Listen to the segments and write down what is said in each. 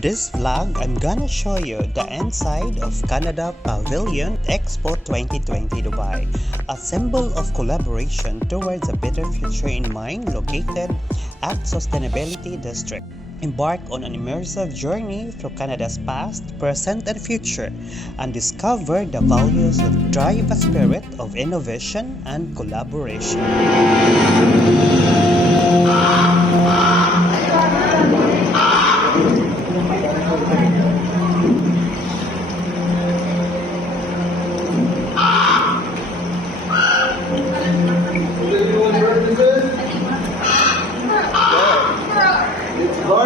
this vlog, I'm gonna show you the inside of Canada Pavilion Expo 2020 Dubai, a symbol of collaboration towards a better future in mind located at Sustainability District. Embark on an immersive journey through Canada's past, present, and future, and discover the values that drive a spirit of innovation and collaboration.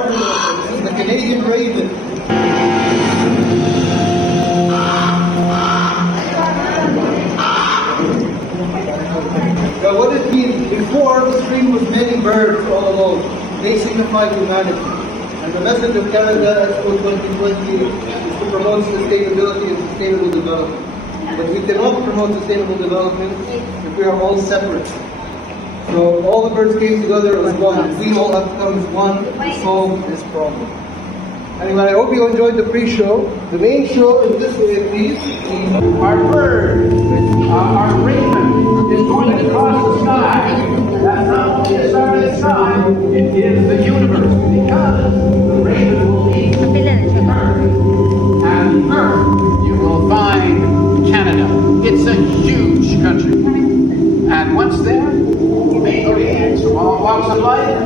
This is the Canadian raven. Now what it means, before the string was many birds all alone. They signify humanity. And the message of Canada Expo 2020 is to promote sustainability and sustainable development. But we cannot promote sustainable development if we are all separate. So all the birds came together as one. We all have come as one to solve this problem. Anyway, I hope you enjoyed the pre-show. The main show is this way, please. Our bird, our raven, is going across the sky. That's not only the starry sky, it is the universe, because the raven will leave Earth. And Earth, you will find Canada. It's a huge country. And once there, they engage from all walks of life,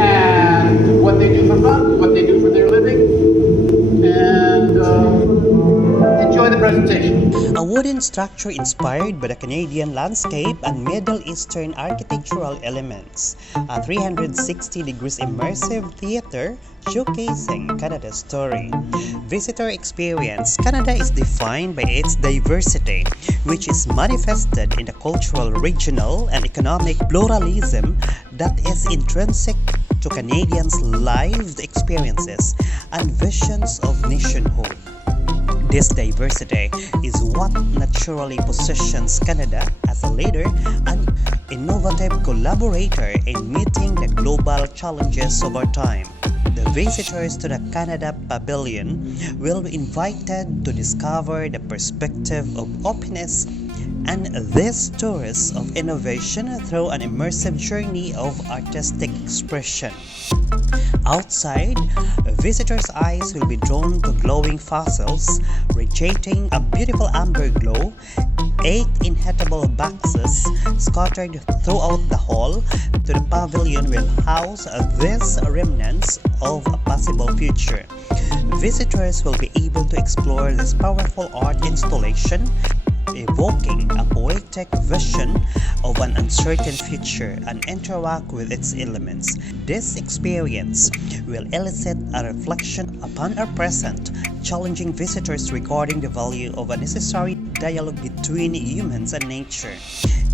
and what they do for fun, what they do for their living, and enjoy the presentation. A wooden structure inspired by the Canadian landscape and Middle Eastern architectural elements. A 360 degrees immersive theater showcasing Canada's story. Visitor experience. Canada is defined by its diversity, which is manifested in the cultural, regional, and economic pluralism that is intrinsic to Canadians' lived experiences and visions of nationhood. This diversity is what naturally positions Canada as a leader and innovative collaborator in meeting the global challenges of our time. The visitors to the Canada Pavilion will be invited to discover the perspective of openness and these tours of innovation through an immersive journey of artistic expression. Outside, visitors' eyes will be drawn to glowing fossils, radiating a beautiful amber glow. 8 inhabitable boxes scattered throughout the hall to the pavilion will house these remnants of a possible future. Visitors will be able to explore this powerful art installation, evoking a poetic vision of an uncertain future and interact with its elements. This experience will elicit a reflection upon our present, challenging visitors regarding the value of a necessary dialogue between humans and nature.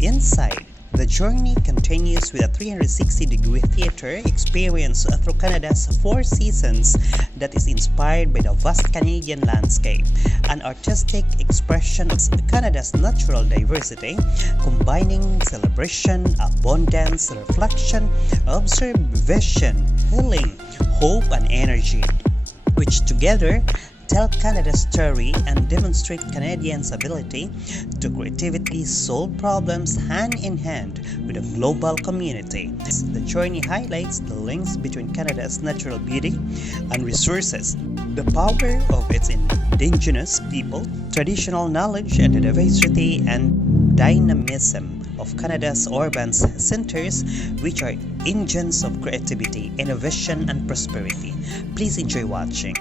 Inside, the journey continues with a 360-degree theater experience through Canada's 4 seasons that is inspired by the vast Canadian landscape, an artistic expression of Canada's natural diversity, combining celebration, abundance, reflection, observation, healing, hope, and energy, which together tell Canada's story and demonstrate Canadians' ability to creatively solve problems hand in hand with the global community. The journey highlights the links between Canada's natural beauty and resources, the power of its indigenous people, traditional knowledge, and the diversity and dynamism of Canada's urban centers, which are engines of creativity, innovation, and prosperity. Please enjoy watching.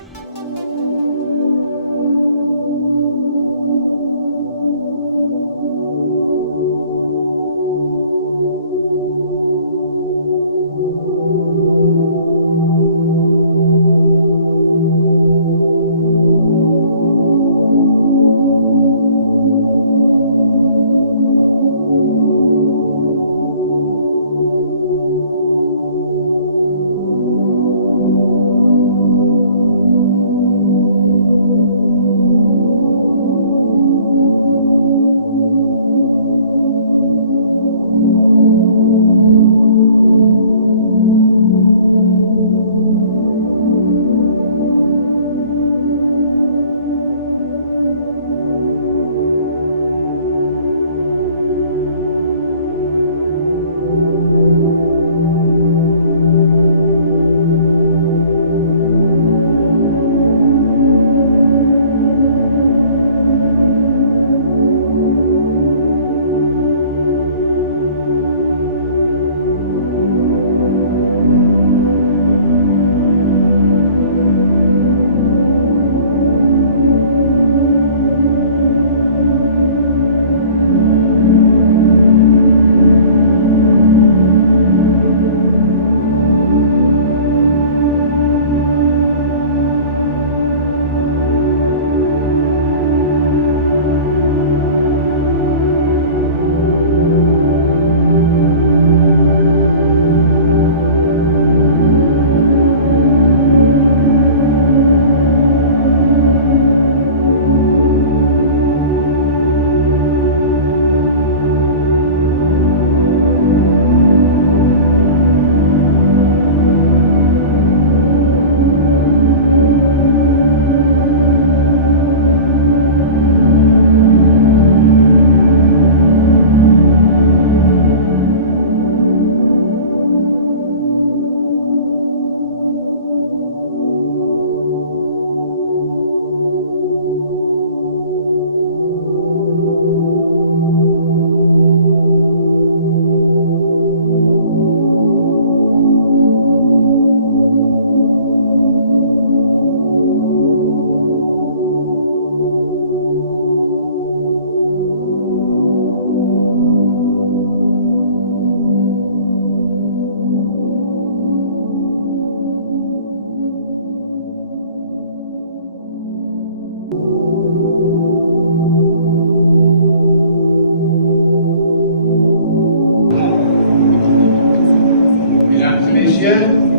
Mesdames et messieurs,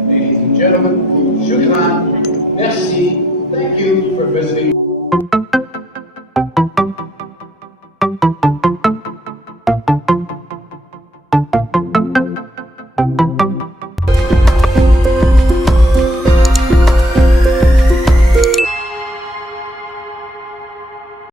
ladies and gentlemen, shukran, merci, thank you for visiting.